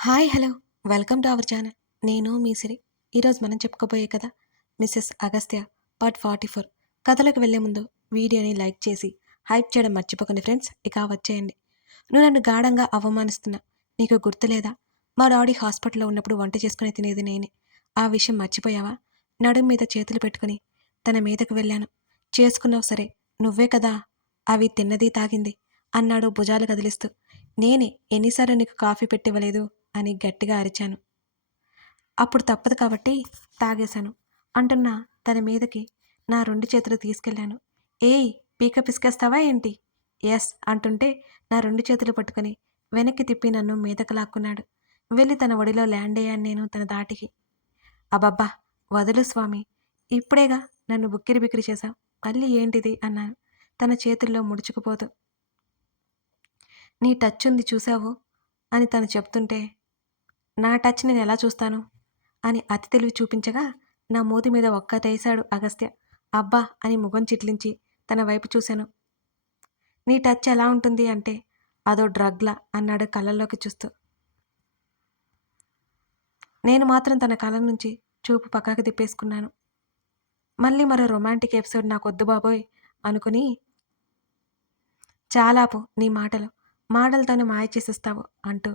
Hi hello welcome to our channel. నేను మీ సిరి. ఈరోజు మనం చెప్పుకోబోయే కథ మిస్సెస్ అగస్త్య పార్ట్ 44. కథలకు వెళ్లే ముందు వీడియోని లైక్ చేసి హైప్ చేయడం మర్చిపోకండి ఫ్రెండ్స్. ఇక వచ్చేయండి. నువ్వు నన్ను గాఢంగా అవమానిస్తున్నా, నీకు గుర్తులేదా? మా డాడీ హాస్పిటల్లో ఉన్నప్పుడు వంట చేసుకుని తినేది నేనే. ఆ విషయం మర్చిపోయావా? నడుం మీద చేతులు పెట్టుకుని తన మీదకు వెళ్ళాను. చేసుకున్నావు సరే, నువ్వే కదా అవి తిన్నది తాగింది అన్నాడు భుజాలు కదిలిస్తూ. నేనే ఎన్నిసార్లు నీకు కాఫీ పెట్టివ్వలేదు అని గట్టిగా అరిచాను. అప్పుడు తప్పదు కాబట్టి తాగేశాను అంటున్నా తన మీదకి నా 2 చేతులు తీసుకెళ్లాను. ఏయ్, పీక పిసికేస్తావా ఏంటి? ఎస్ అంటుంటే నా 2 చేతులు పట్టుకుని వెనక్కి తిప్పి నన్ను మీదకు లాక్కున్నాడు. వెళ్ళి తన ఒడిలో ల్యాండ్ అయ్యాను నేను తన దాటికి. అబ్బబ్బా, వదులు స్వామి, ఇప్పుడేగా నన్ను బుక్కిరి బిక్కిరి చేశావు, మళ్ళీ ఏంటిది అన్నాను తన చేతుల్లో ముడుచుకుపోతూ. నీ టచ్ ఉంది చూసావు అని తను చెప్తుంటే, నా టచ్ నేను ఎలా చూస్తాను అని అతి తెలివి చూపించగా నా మూతి మీద ఒక్కటేశాడు అగస్త్య. అబ్బా అని ముఖం చిట్లించి తన వైపు చూశాను. నీ టచ్ ఎలా ఉంటుంది అంటే అదో డ్రగ్లా అన్నాడు కళ్ళల్లోకి చూస్తూ. నేను మాత్రం తన కళ్ళ నుంచి చూపు పక్కకి తిప్పేసుకున్నాను. మళ్ళీ మరో రొమాంటిక్ ఎపిసోడ్ నాకొద్దు బాబోయ్ అనుకుని, చాలాపు నీ మాటలతోనే మాయ చేసేస్తావు అంటూ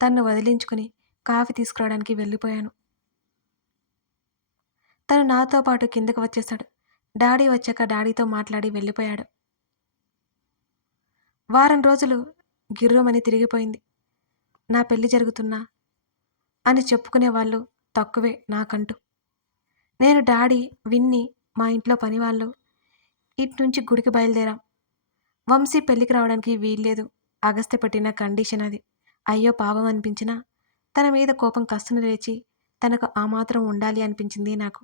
తన్ను వదిలించుకుని కాఫీ తీసుకురావడానికి వెళ్ళిపోయాను. తను నాతో పాటు కిందకు వచ్చేశాడు. డాడీ వచ్చాక డాడీతో మాట్లాడి వెళ్ళిపోయాడు. వారం రోజులు గిర్రుమని తిరిగిపోయింది. నా పెళ్లి జరుగుతున్నా అని చెప్పుకునే వాళ్ళు తక్కువే నాకంటూ. నేను, డాడీ, విన్ని, మా ఇంట్లో పనివాళ్ళు ఇట్నుంచి గుడికి బయలుదేరాం. వంశీ పెళ్లికి రావడానికి వీల్లేదు. అగస్త్య పెట్టిన కండిషన్ అది. అయ్యో పాపం అనిపించినా తన మీద కోపం కస్తున లేచి తనకు ఆ మాత్రం ఉండాలి అనిపించింది నాకు.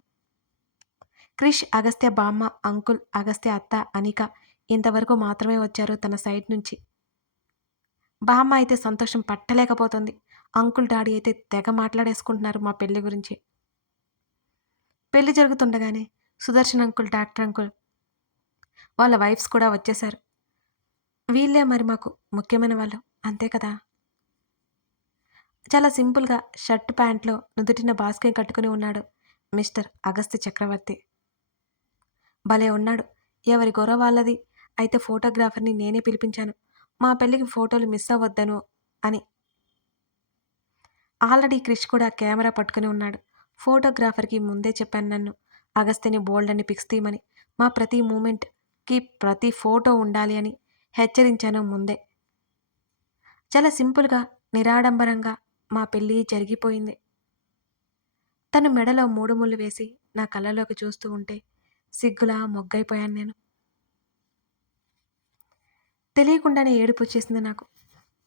క్రిష్, అగస్త్య బామ్మ, అంకుల్, అగస్త్య అత్త, అనిక ఇంతవరకు మాత్రమే వచ్చారు తన సైడ్ నుంచి. బామ్మ అయితే సంతోషం పట్టలేకపోతుంది. అంకుల్, డాడీ అయితే తెగ మాట్లాడేసుకుంటున్నారు మా పెళ్లి గురించి. పెళ్లి జరుగుతుండగానే సుదర్శన్ అంకుల్, డాక్టర్ అంకుల్ వాళ్ళ వైఫ్స్ కూడా వచ్చేశారు. వీళ్ళే మరి మాకు ముఖ్యమైన వాళ్ళు, అంతే కదా. చాలా సింపుల్గా షర్ట్ ప్యాంట్లో నుదుటిన బాస్కెట్ కట్టుకుని ఉన్నాడు మిస్టర్ అగస్త్య చక్రవర్తి. భలే ఉన్నాడు. ఎవరి గొర్ర వాళ్ళది. అయితే ఫోటోగ్రాఫర్ని నేనే పిలిపించాను, మా పెళ్ళికి ఫోటోలు మిస్ అవ్వద్దను అని. ఆల్రెడీ క్రిష్ కూడా కెమెరా పట్టుకుని ఉన్నాడు. ఫోటోగ్రాఫర్కి ముందే చెప్పాను నన్ను అగస్త్యని బోల్డ్ అని పిక్స్ తీయమని, మా ప్రతి మూమెంట్కి ప్రతి ఫోటో ఉండాలి అని హెచ్చరించాను ముందే. చాలా సింపుల్గా నిరాడంబరంగా మా పెళ్ళి జరిగిపోయింది. తను మెడలో 3 ముళ్ళు వేసి నా కళ్ళలోకి చూస్తూ ఉంటే సిగ్గులా మొగ్గైపోయాను నేను. తెలియకుండానే ఏడుపు వచ్చేసింది నాకు.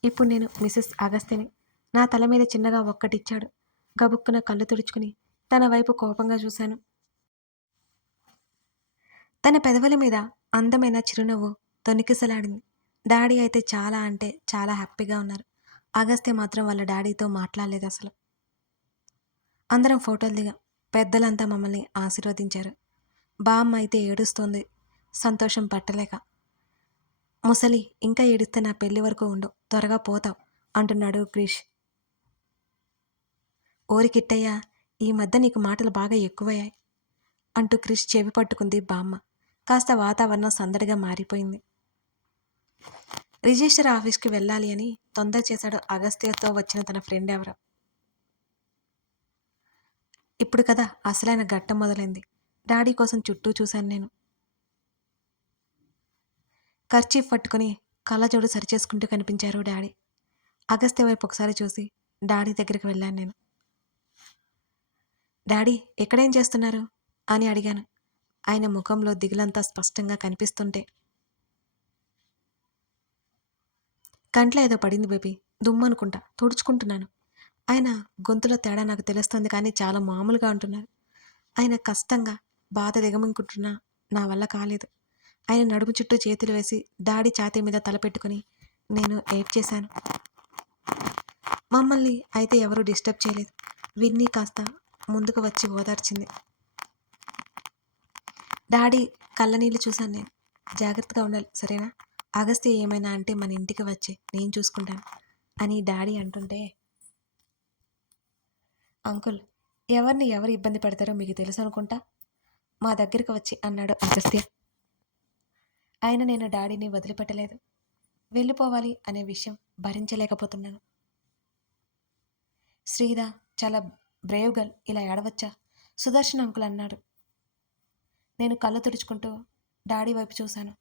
ఇప్పుడు నేను మిసెస్ అగస్త్యని. నా తల మీద చిన్నగా ఒక్కటిచ్చాడు. గబుక్కున కళ్ళు తుడుచుకుని తన వైపు కోపంగా చూశాను. తన పెదవుల మీద అందమైన చిరునవ్వు తొణికిసలాడింది. డాడీ అయితే చాలా అంటే చాలా హ్యాపీగా ఉన్నారు. అగస్త్య మాత్రం వాళ్ళ డాడీతో మాట్లాడలేదు అసలు. అందరం ఫోటోలు దిగాం. పెద్దలంతా మమ్మల్ని ఆశీర్వదించారు. బామ్మ అయితే ఏడుస్తోంది సంతోషం పట్టలేక. ముసలి, ఇంకా ఏడిస్తే నా పెళ్లి వరకు ఉండు, త్వరగా పోతావు అంటున్నాడు క్రిష్. ఓరి కిట్టయ్యా, ఈ మధ్య నీకు మాటలు బాగా ఎక్కువయ్యాయి అంటూ క్రిష్ చెవి పట్టుకుంది బామ్మ. కాస్త వాతావరణం సందడిగా మారిపోయింది. రిజిస్టర్ ఆఫీస్కి వెళ్ళాలి అని తొందర చేశాడు అగస్త్యతో వచ్చిన తన ఫ్రెండ్ ఎవరో. ఇప్పుడు కదా అసలైన ఘట్టం మొదలైంది. డాడీ కోసం చుట్టూ చూశాను నేను. కర్చీఫ్ పట్టుకుని కళ్ళజోడు సరిచేసుకుంటూ కనిపించారు డాడీ. అగస్త్య వైపు ఒకసారి చూసి డాడీ దగ్గరికి వెళ్ళాను నేను. డాడీ, ఎక్కడేం చేస్తున్నారు అని అడిగాను. ఆయన ముఖంలో దిగులంతా స్పష్టంగా కనిపిస్తుంటే. కంట్లో ఏదో పడింది బేబీ, దుమ్మనుకుంటా, తుడుచుకుంటున్నాను. ఆయన గొంతులో తేడా నాకు తెలుస్తుంది, కానీ చాలా మామూలుగా అంటున్నారు. ఆయన కష్టంగా బాధ దిగమింగుకుంటున్నా నా వల్ల కాలేదు. ఆయన నడుము చుట్టూ చేతులు వేసి డాడీ ఛాతీ మీద తలపెట్టుకుని నేను ఏడ్ చేశాను. మమ్మల్ని అయితే ఎవరూ డిస్టర్బ్ చేయలేదు. విన్నీ కాస్త ముందుకు వచ్చి ఓదార్చింది. డాడీ కళ్ళనీళ్ళు చూశాను నేను. జాగ్రత్తగా ఉండాలి సరేనా? అగస్త్య ఏమైనా అంటే మన ఇంటికి వచ్చి నేను చూసుకుంటాను అని డాడీ అంటుంటే, అంకుల్, ఎవరిని ఎవరు ఇబ్బంది పెడతారో మీకు తెలుసు అనుకుంటా మా దగ్గరికి వచ్చి అన్నాడు అగస్త్య. ఆయన నేను డాడీని వదిలిపెట్టలేదు. వెళ్ళిపోవాలి అనే విషయం భరించలేకపోతున్నాను. శ్రీదా చాలా బ్రేవ్ గర్ల్, ఇలా ఏడవచ్చా? సుదర్శన్ అంకుల్ అన్నాడు. నేను కళ్ళు తుడుచుకుంటూ డాడీ వైపు చూశాను.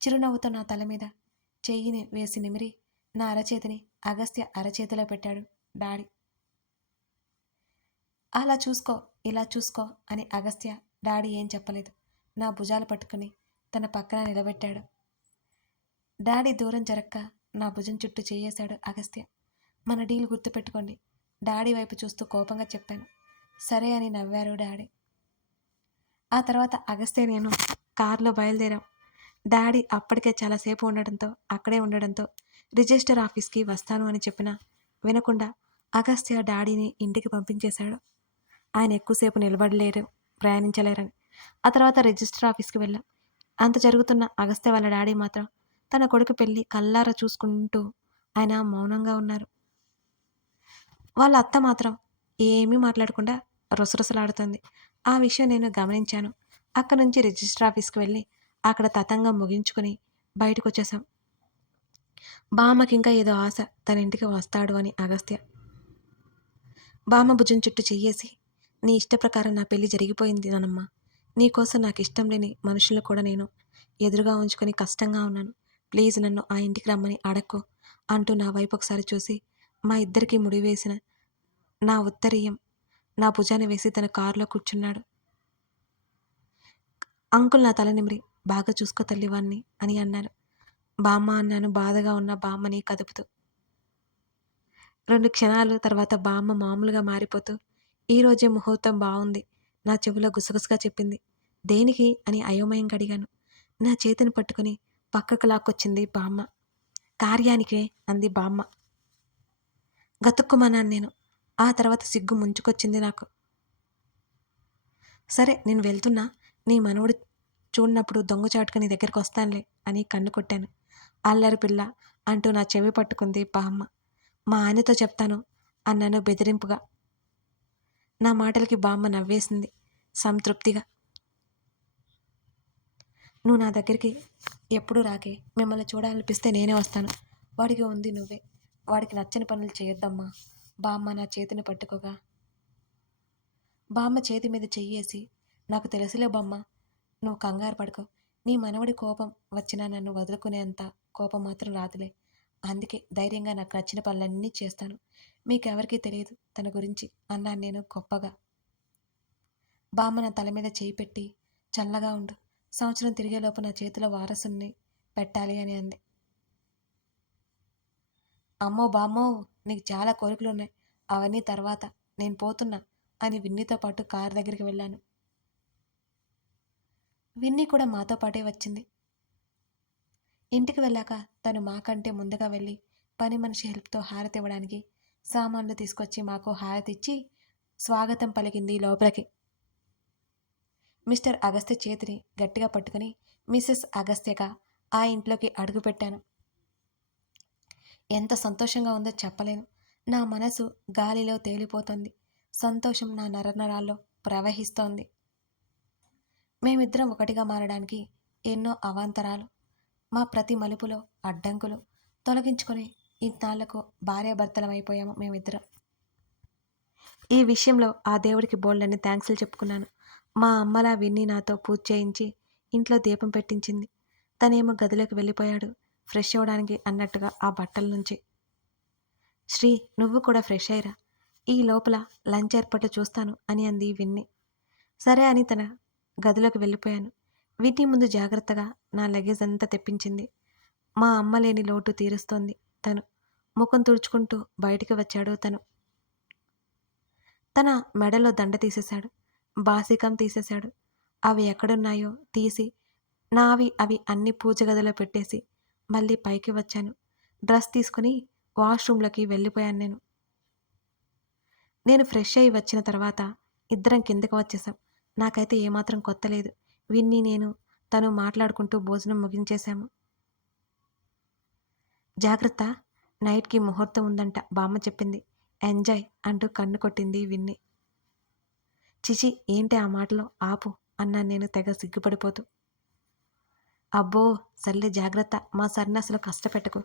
చిరునవ్వుతో నా తల మీద చెయ్యిని వేసి నిమిరి నా అరచేతిని అగస్త్య అరచేతిలో పెట్టాడు డాడీ. అలా చూసుకో, ఇలా చూసుకో అని అగస్త్య డాడీ ఏం చెప్పలేదు. నా భుజాలు పట్టుకుని తన పక్కన నిలబెట్టాడు. డాడీ దూరం జరక్క నా భుజం చుట్టూ చేయేశాడు అగస్త్య. మన డీల్ గుర్తుపెట్టుకోండి, డాడీ వైపు చూస్తూ కోపంగా చెప్పాను. సరే అని నవ్వారు డాడీ. ఆ తర్వాత అగస్త్య నేను కారులో బయలుదేరాం. డాడీ అప్పటికే చాలాసేపు అక్కడే ఉండడంతో రిజిస్టర్ ఆఫీస్కి వస్తాను అని చెప్పినా వినకుండా అగస్త్య డాడీని ఇంటికి పంపించేశాడు. ఆయన ఎక్కువసేపు నిలబడలేరు, ప్రయాణించలేరని. ఆ తర్వాత రిజిస్టర్ ఆఫీస్కి వెళ్ళాం. అంత జరుగుతున్న అగస్త్య వాళ్ళ డాడీ మాత్రం తన కొడుకు పెళ్ళి కల్లారా చూసుకుంటూ ఆయన మౌనంగా ఉన్నారు. వాళ్ళ అత్త మాత్రం ఏమీ మాట్లాడకుండా రుసరుసలాడుతుంది. ఆ విషయం నేను గమనించాను. అక్కడి నుంచి రిజిస్టర్ ఆఫీస్కి వెళ్ళి అక్కడ తతంగం ముగించుకుని బయటకు వచ్చేసాం. బామ్మకి ఇంకా ఏదో ఆశ తన ఇంటికి వస్తాడు అని అగస్త్య. బామ్మ భుజం చుట్టూ చెయ్యేసి, నీ ఇష్ట ప్రకారం నా పెళ్లి జరిగిపోయింది నానమ్మ. నీకోసం నాకు ఇష్టం లేని మనుషులను కూడా నేను ఎదురుగా ఉంచుకొని కష్టంగా ఉన్నాను. ప్లీజ్ నన్ను ఆ ఇంటికి రమ్మని అడక్కు అంటూ నా వైపు ఒకసారి చూసి మా ఇద్దరికీ ముడివేసిన నా ఉత్తరీయం నా భుజాన్ని వేసి తన కారులో కూర్చున్నాడు. అంకుల్ నా తల నిమిరి, బాగా చూసుకో తల్లివాణ్ణి అని అన్నారు. బామ్మ అన్నాను బాధగా ఉన్న బామ్మని కదుపుతూ. 2 క్షణాలు తర్వాత బామ్మ మామూలుగా మారిపోతూ, ఈరోజే ముహూర్తం బాగుంది నా చెవిలో గుసగుసగా చెప్పింది. దేనికి అని అయోమయంగా అడిగాను. నా చేతిని పట్టుకుని పక్కకు లాక్కొచ్చింది బామ్మ. కార్యానికే అంది బామ్మ. గతుక్కుమన్నాను నేను. ఆ తర్వాత సిగ్గు ముంచుకొచ్చింది నాకు. సరే నేను వెళ్తున్నా, నీ మనవడు చూడనప్పుడు దొంగచాటుగా నీ దగ్గరికి వస్తానులే అని కన్ను కొట్టాను. అల్లరి పిల్ల అంటూ నా చెవి పట్టుకుంది బామ్మ. మా ఆయనతో చెప్తాను అన్నాను బెదిరింపుగా. నా మాటలకి బామ్మ నవ్వేసింది సంతృప్తిగా. నువ్వు నా దగ్గరికి ఎప్పుడు రాకే, మిమ్మల్ని చూడాలనిపిస్తే నేనే వస్తాను. వాడికి ఉంది నువ్వే, వాడికి నచ్చని పనులు చేయొద్దమ్మా. బామ్మ నా చేతిని పట్టుకోగా బామ్మ చేతి మీద చెయ్యేసి, నాకు తెలుసులే బామ్మ, నువ్వు కంగారు పడుకో. నీ మనవడి కోపం వచ్చినా నన్ను వదులుకునేంత కోపం మాత్రం రాదులే. అందుకే ధైర్యంగా నాకు నచ్చిన పనులన్నీ చేస్తాను. మీకెవరికీ తెలియదు తన గురించి అన్నాను నేను గొప్పగా. బామ్మ నా తల మీద చేయి పెట్టి, చల్లగా ఉండు, సంవత్సరం తిరిగేలోపు నా చేతిలో వారసుని పెట్టాలి అని అంది. అమ్మో బామ్మో, నీకు చాలా కోరికలున్నాయి, అవన్నీ తర్వాత, నేను పోతున్నా అని విన్నీతో పాటు కారు దగ్గరికి వెళ్ళాను. విన్నీ కూడా మాతో పాటే వచ్చింది. ఇంటికి వెళ్ళాక తను మాకంటే ముందుగా వెళ్ళి పని మనిషి హెల్ప్తో హారతి ఇవ్వడానికి సామాన్లు తీసుకొచ్చి మాకు హారతి ఇచ్చి స్వాగతం పలికింది లోపలికి. మిస్టర్ అగస్త్య చేతిని గట్టిగా పట్టుకుని మిసెస్ అగస్త్యగా ఆ ఇంట్లోకి అడుగుపెట్టాను. ఎంత సంతోషంగా ఉందో చెప్పలేను. నా మనసు గాలిలో తేలిపోతుంది. సంతోషం నా నరనరాల్లో ప్రవహిస్తోంది. మేమిద్దరం ఒకటిగా మారడానికి ఎన్నో అవాంతరాలు, మా ప్రతి మలుపులో అడ్డంకులు తొలగించుకొని ఇన్నాళ్లకు భార్యాభర్తలమైపోయాము మేమిద్దరం. ఈ విషయంలో ఆ దేవుడికి బోల్డన్ని థ్యాంక్స్లు చెప్పుకున్నాను. మా అమ్మలా విన్ని నాతో పూజ చేయించి ఇంట్లో దీపం పెట్టించింది. తనేమో గదిలోకి వెళ్ళిపోయాడు ఫ్రెష్ అవ్వడానికి అన్నట్టుగా ఆ బట్టల నుంచి. శ్రీ, నువ్వు కూడా ఫ్రెష్ అయ్యిరా, ఈ లోపల లంచ్ ఏర్పాట్లు చూస్తాను అని అంది విన్ని. సరే అని తన గదిలోకి వెళ్ళిపోయాను. విన్ని ముందు జాగ్రత్తగా నా లగేజ్ అంతా తెప్పించింది. మా అమ్మ లేని లోటు తీరుస్తోంది తను. ముఖం తుడుచుకుంటూ బయటికి వచ్చాడు తను. తన మెడలో దండ తీసేశాడు, బాసికం తీసేశాడు. అవి ఎక్కడున్నాయో తీసి నావి అవి అన్ని పూజ గదిలో పెట్టేసి మళ్ళీ పైకి వచ్చాను. డ్రెస్ తీసుకుని వాష్రూమ్లోకి వెళ్ళిపోయాను నేను. నేను ఫ్రెష్ అయ్యి వచ్చిన తర్వాత ఇద్దరం కిందకి వచ్చేసాం. నాకైతే ఏమాత్రం కొత్త లేదు. విన్ని నేను తను మాట్లాడుకుంటూ భోజనం ముగించేశాము. జాగ్రత్త, నైట్కి ముహూర్తం ఉందంట బామ్మ చెప్పింది. ఎంజాయ్ అంటూ కన్ను కొట్టింది విన్ని. చిచి, ఏంటి ఆ మాటలో ఆపు అన్నాను నేను తెగ సిగ్గుపడిపోతూ. అబ్బో, సర్లే జాగ్రత్త, మా సర్ని అసలు కష్టపెట్టకు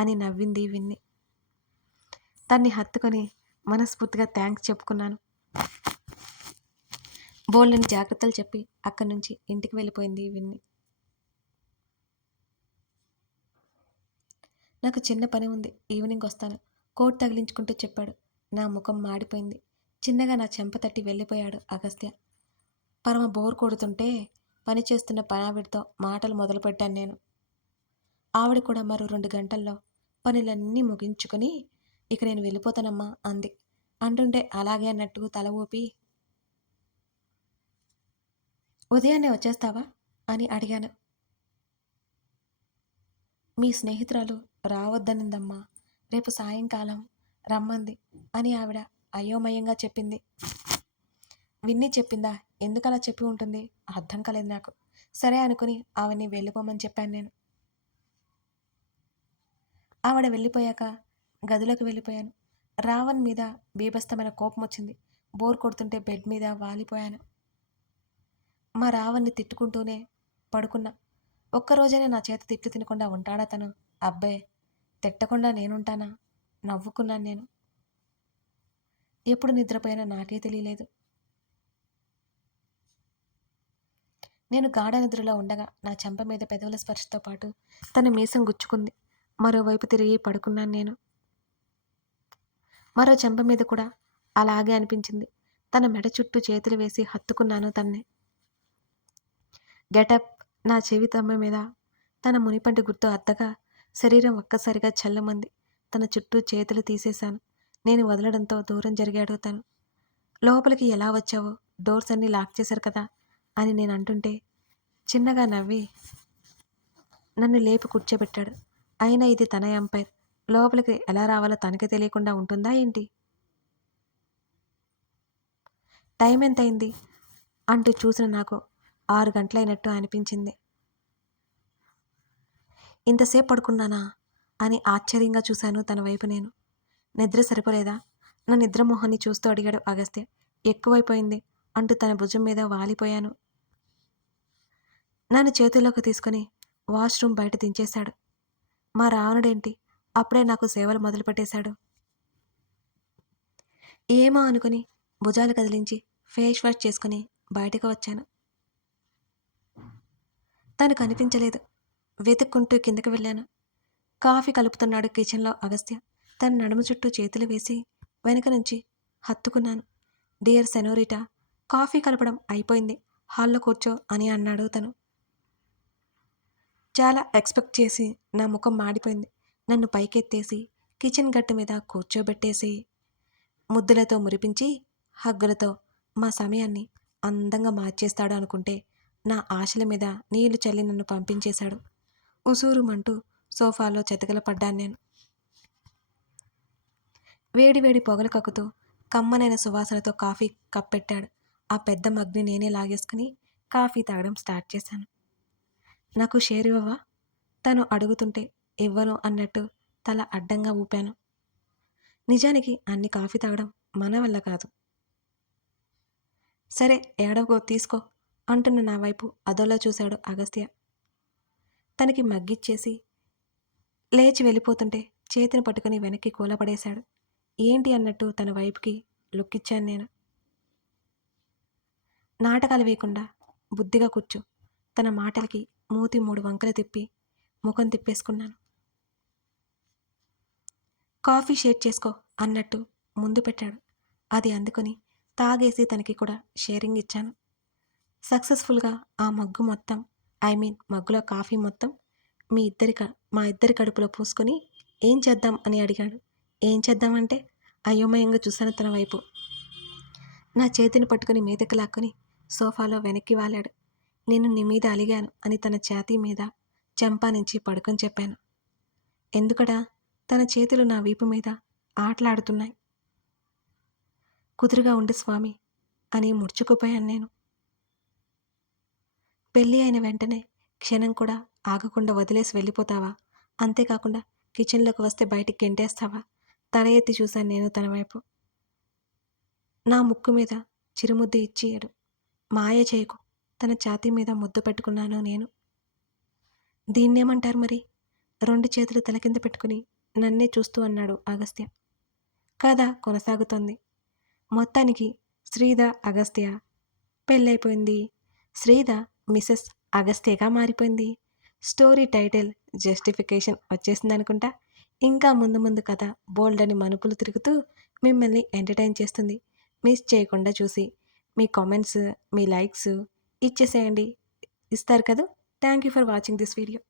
అని నవ్వింది విన్ని. తన్ని హత్తుకొని మనస్ఫూర్తిగా థ్యాంక్స్ చెప్పుకున్నాను. బోల్డని జాగ్రత్తలు చెప్పి అక్కడి నుంచి ఇంటికి వెళ్ళిపోయింది విన్ని. నాకు చిన్న పని ఉంది, ఈవినింగ్ వస్తాను కోట్ తగిలించుకుంటూ చెప్పాడు. నా ముఖం మాడిపోయింది. చిన్నగా నా చెంప తట్టి వెళ్ళిపోయాడు అగస్త్య. పరమ బోర్ కొడుతుంటే పని చేస్తున్న పనావిడితో మాటలు మొదలుపెట్టాను నేను. ఆవిడ కూడా మరో 2 గంటల్లో పనులన్నీ ముగించుకొని ఇక నేను వెళ్ళిపోతానమ్మా అంది. అంటుంటే అలాగే అన్నట్టు తల ఊపి, ఉదయాన్నే వచ్చేస్తావా అని అడిగాను. మీ స్నేహితురాలు రావద్దనిందమ్మా, రేపు సాయంకాలం రమ్మంది అని ఆవిడ అయోమయంగా చెప్పింది. విన్నీ చెప్పిందా? ఎందుకలా చెప్పి ఉంటుంది? అర్థం కాలేదు నాకు. సరే అనుకుని ఆవిడ్ని వెళ్ళిపోమని చెప్పాను నేను. ఆవిడ వెళ్ళిపోయాక గదిలోకి వెళ్ళిపోయాను. రావణ్ మీద బీభత్సమైన కోపం వచ్చింది. బోర్ కొడుతుంటే బెడ్ మీద వాలిపోయాను. మా రావణ్ణి తిట్టుకుంటూనే పడుకున్నా. ఒక్కరోజైనా నా చేత తిట్లు తినకుండా ఉంటాడా తను? అబ్బే, తిట్టకుండా నేనుంటానా? నవ్వుకున్నాను నేను. ఎప్పుడు నిద్రపోయానో నాకే తెలియలేదు. నేను గాఢ నిద్రలో ఉండగా నా చెంప మీద పెదవుల స్పర్శతో పాటు తన మీసం గుచ్చుకుంది. మరోవైపు తిరిగి పడుకున్నాను నేను. మరో చెంప మీద కూడా అలాగే అనిపించింది. తన మెడ చుట్టూ చేతులు వేసి హత్తుకున్నాను తన్నే. గెటప్ నా చెవి తమ్మ మీద తన మునిపంటి గుర్తు అద్దగా శరీరం ఒక్కసారిగా చల్లమంది. తన చుట్టూ చేతులు తీసేశాను. నేను వదలడంతో దూరం జరిగాడు తను. లోపలికి ఎలా వచ్చావో, డోర్స్ అన్నీ లాక్ చేశారు కదా అని నేను అంటుంటే చిన్నగా నవ్వి నన్ను లేపి కూర్చోబెట్టాడు. అయినా ఇది తన ఎంపైర్, లోపలికి ఎలా రావాలో తనకే తెలియకుండా ఉంటుందా ఏంటి? టైం ఎంతైంది అంటూ చూసిన నాకు 6 గంటలైనట్టు అనిపించింది. ఇంతసేపు పడుకున్నానా అని ఆశ్చర్యంగా చూశాను తన వైపు నేను. నిద్ర సరిపోలేదా? నా నిద్రమోహాన్ని చూస్తూ అడిగాడు అగస్త్య. ఎక్కువైపోయింది అంటూ తన భుజం మీద వాలిపోయాను. నన్ను చేతుల్లోకి తీసుకుని వాష్రూమ్ బయట దించేశాడు. మా రావణుడేంటి అప్పుడే నాకు సేవలు మొదలుపెట్టేశాడు. ఏమో అనుకుని భుజాలు కదిలించి ఫేస్ వాష్ చేసుకుని బయటకు వచ్చాను. తను కనిపించలేదు. వెతుక్కుంటూ కిందకి వెళ్ళాను. కాఫీ కలుపుతున్నాడు కిచెన్లో అగస్త్య. తన నడుము చుట్టూ చేతులు వేసి వెనక నుంచి హత్తుకున్నాను. డియర్ సెనోరిటా, కాఫీ కలపడం అయిపోయింది, హాల్లో కూర్చో అని అన్నాడు తను. చాలా ఎక్స్పెక్ట్ చేసి నా ముఖం మాడిపోయింది. నన్ను పైకెత్తేసి కిచెన్ గట్టు మీద కూర్చోబెట్టేసి ముద్దులతో మురిపించి హగ్గులతో మా సమయాన్ని అందంగా మార్చేస్తాడు అనుకుంటే నా ఆశల మీద నీళ్లు చల్లి నన్ను పంపించేశాడు. ఉసూరుమంటూ సోఫాలో చెతకల పడ్డాను నేను. వేడి వేడి పొగలు కక్కుతూ కమ్మనైన సువాసనతో కాఫీ కప్ పెట్టాడు. ఆ పెద్ద మగ్ని నేనే లాగేసుకుని కాఫీ తాగడం స్టార్ట్ చేశాను. నాకు షేర్ ఇవ్వవా? తను అడుగుతుంటే ఇవ్వను అన్నట్టు తల అడ్డంగా ఊపాను. నిజానికి అన్ని కాఫీ తాగడం మన వల్ల కాదు. సరే ఏడవకో, తీసుకో అంటున్న నా వైపు అదోలా చూశాడు అగస్త్య. తనకి మగ్గిచ్చేసి లేచి వెళ్ళిపోతుంటే చేతిని పట్టుకుని వెనక్కి కూలపడేశాడు. ఏంటి అన్నట్టు తన వైపుకి లుక్కిచ్చాను నేను. నాటకాలు వేయకుండా బుద్ధిగా కూర్చో. తన మాటలకి మూతి 3 వంకలు తిప్పి ముఖం తిప్పేసుకున్నాను. కాఫీ షేర్ చేసుకో అన్నట్టు ముందు పెట్టాడు. అది అందుకొని తాగేసి తనకి కూడా షేరింగ్ ఇచ్చాను. సక్సెస్ఫుల్గా ఆ మగ్గు మొత్తం, మగ్గులో కాఫీ మొత్తం మా ఇద్దరి కడుపులో పోసుకొని ఏం చేద్దాం అని అడిగాడు. ఏం చేద్దామంటే అయోమయంగా చూశాను తన వైపు. నా చేతిని పట్టుకుని మీదకి లాక్కుని సోఫాలో వెనక్కి వాలాడు. నేను నీ మీద అలిగాను అని తన ఛాతీ మీద చెంపా నుంచి పడుకొని చెప్పాను. ఎందుకడా? తన చేతులు నా వీపు మీద ఆటలాడుతున్నాయి. కుదురుగా ఉండి స్వామి అని ముడుచుకుపోయాను నేను. పెళ్ళి అయిన వెంటనే క్షణం కూడా ఆగకుండా వదిలేసి వెళ్ళిపోతావా? అంతేకాకుండా కిచెన్లోకి వస్తే బయటికి గెంటేస్తావా? తల ఎత్తి చూశాను నేను తన వైపు. నా ముక్కు మీద చిరుముద్దు ఇచ్చాడు. మాయ చేయకు. తన ఛాతీ మీద ముద్దు పెట్టుకున్నాను నేను. దీన్నేమంటారు మరి? 2 చేతులు తల కింద పెట్టుకుని నన్నే చూస్తూ అన్నాడు అగస్త్య. కథ కొనసాగుతోంది. మొత్తానికి శ్రీధ, అగస్త్య పెళ్ళైపోయింది. శ్రీధ మిసెస్ అగస్త్యగా మారిపోయింది. స్టోరీ టైటిల్ జస్టిఫికేషన్ వచ్చేసిందనుకుంటా. ఇంకా ముందు ముందు కథ బోల్డని మలుపులు తిరుగుతూ మిమ్మల్ని ఎంటర్టైన్ చేస్తుంది. మిస్ చేయకుండా చూసి మీ కామెంట్స్, మీ లైక్స్ ఇచ్చేసేయండి. ఇస్తారు కదా. Thank you for watching this video.